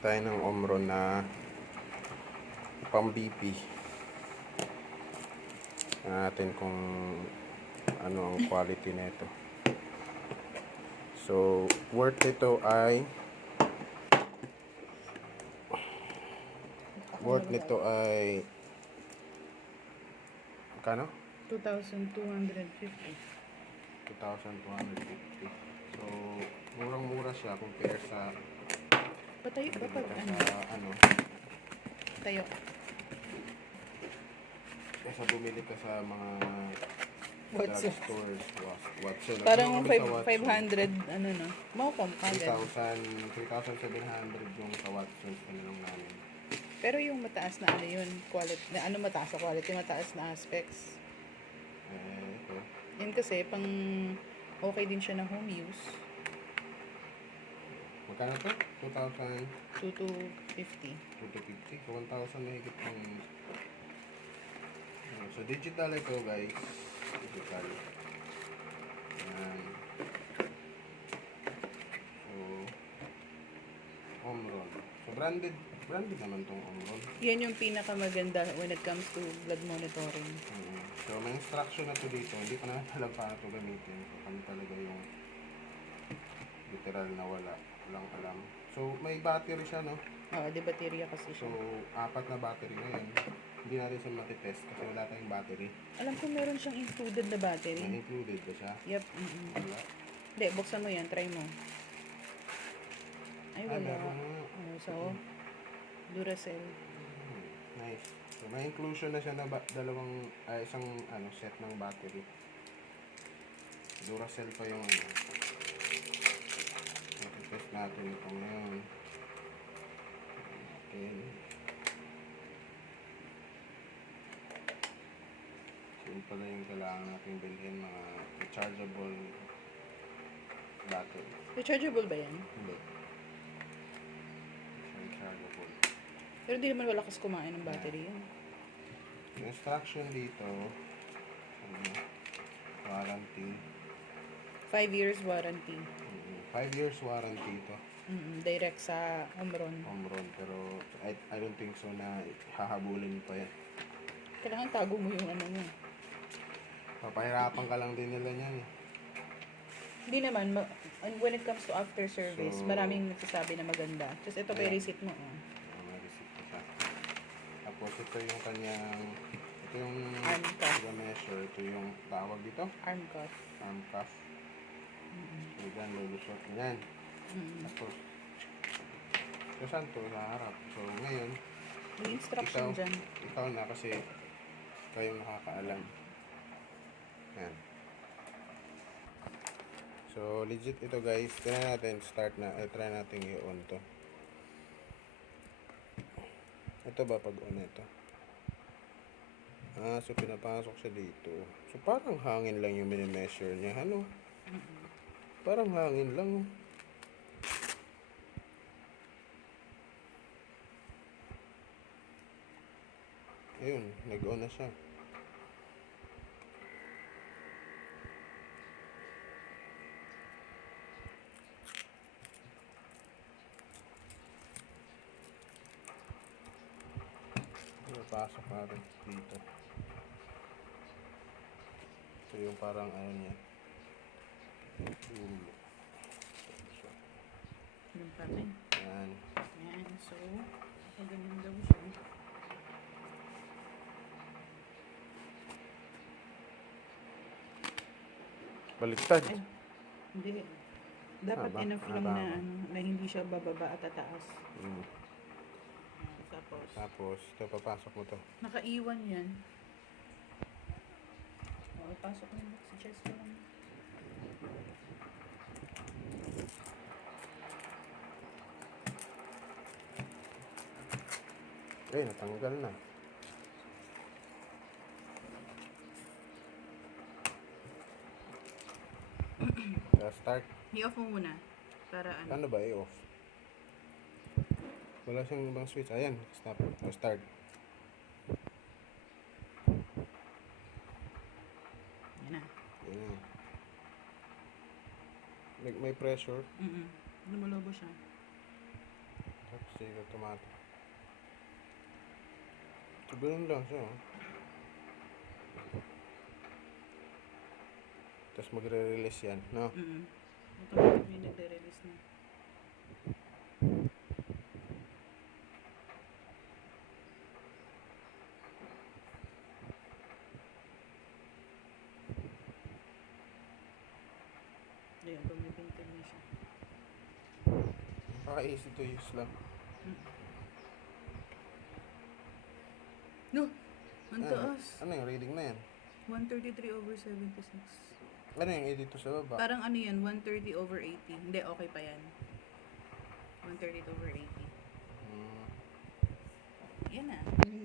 tayo ng Omron na pang BP. Natin kung ano ang quality nito. So, worth nito ay kano? 2,250. 2,250. So, murang-mura siya compare sa Patayo ba pag ano? Tayo. Kesa bumili ka sa mga Watson. drugstores, Watson. Parang Bumili sa Watson, 500, ano no? Maukom ka agad. 3,700 yung sa Watson lang namin. Pero yung mataas na ano yun, quality, na ano mataas na quality, mataas na specs. Ito. Yun kasi, pang okay din siya na home use. Magkano to? 2,000? 2,250. 2,250. So, 1,000 na higit ng... So, digital ito, guys. Digital. Ayan. So, Omron. So, branded naman tong Omron. Yan yung pinakamaganda when it comes to blood monitoring. So, may instruction na to dito. Hindi ko na alam paano ito gamitin. So, kami talaga yung literal na walang alam. So, may battery siya, no? Oo, di baterya kasi So, siya. 4 na battery na yan. Hindi natin siya matitest kasi wala tayong battery. Alam ko meron siyang included na battery. May included ba siya? Yep. Wala. Hindi, buksan mo yan. Try mo. Ay, wala. Meron nga. So, Duracell. Nice. So, may inclusion na siya na isang set ng battery. Duracell pa yung test natin ito ngayon. Okay. So, yun pala yung kailangan natin bilhin, mga rechargeable battery. Rechargeable ba yan? Hindi. Rechargeable. Pero di naman wala kas kumain ng battery yan. Yung instruction dito, warranty. 5 years warranty. 5 years warranty ito. Direct sa Omron. Pero I don't think so na hahabulin pa yan. Kailangan tago mo yung ano mo. Papahirapan ka lang din nila niyan. Hindi naman, when it comes to after service, So, maraming nagsasabi na maganda. Just ito pa yung receipt mo. May receipt ko siya. Tapos ito yung kanyang, ito yung Arm cuff. measure, ito yung tawag dito, Arm cuff. arm cuff. So dyan, lulusot yan. Tapos, so saan to? Sa harap. So ngayon, May instruction dyan. ikaw na kasi kayong nakakaalam. Yan. So, legit ito guys. Try natin i-on to. Ito ba pag on ito? So pinapasok siya dito. So, parang hangin lang yung mini-measure niya. Ano? Parang hangin lang. Ayun, nag-on na siya. Pasok natin dito. So yung parang ano niya. Yung pa rin. Yan. Yan. So, ganyan daw siya. Baliktad. Ay, hindi. Dapat enough lang na, na hindi siya bababa at tataas. Tapos, ito, papasok mo to. Nakaiwan yan. Pasok mo yun. Si chest mo lang. Natanggal na. Start. I-off mo muna. Para ano. Paano ba i-off? Wala siyang ibang switch. Ayan, stop. Start. Yan na. Ayan. May pressure. Lumalobo siya. Tapos automatic. So, ganun lang siya. Oh. Tapos magre-release yan, no? Automatic may nagre-release na. Ayan, pumipintin na siya. Easy to use lang. No! Ang taas. Ano yung reading na yan? 133/76. Ano yung edit sa baba? Parang ano yan, 130/80. Hindi, okay pa yan. 130/80. Yan na.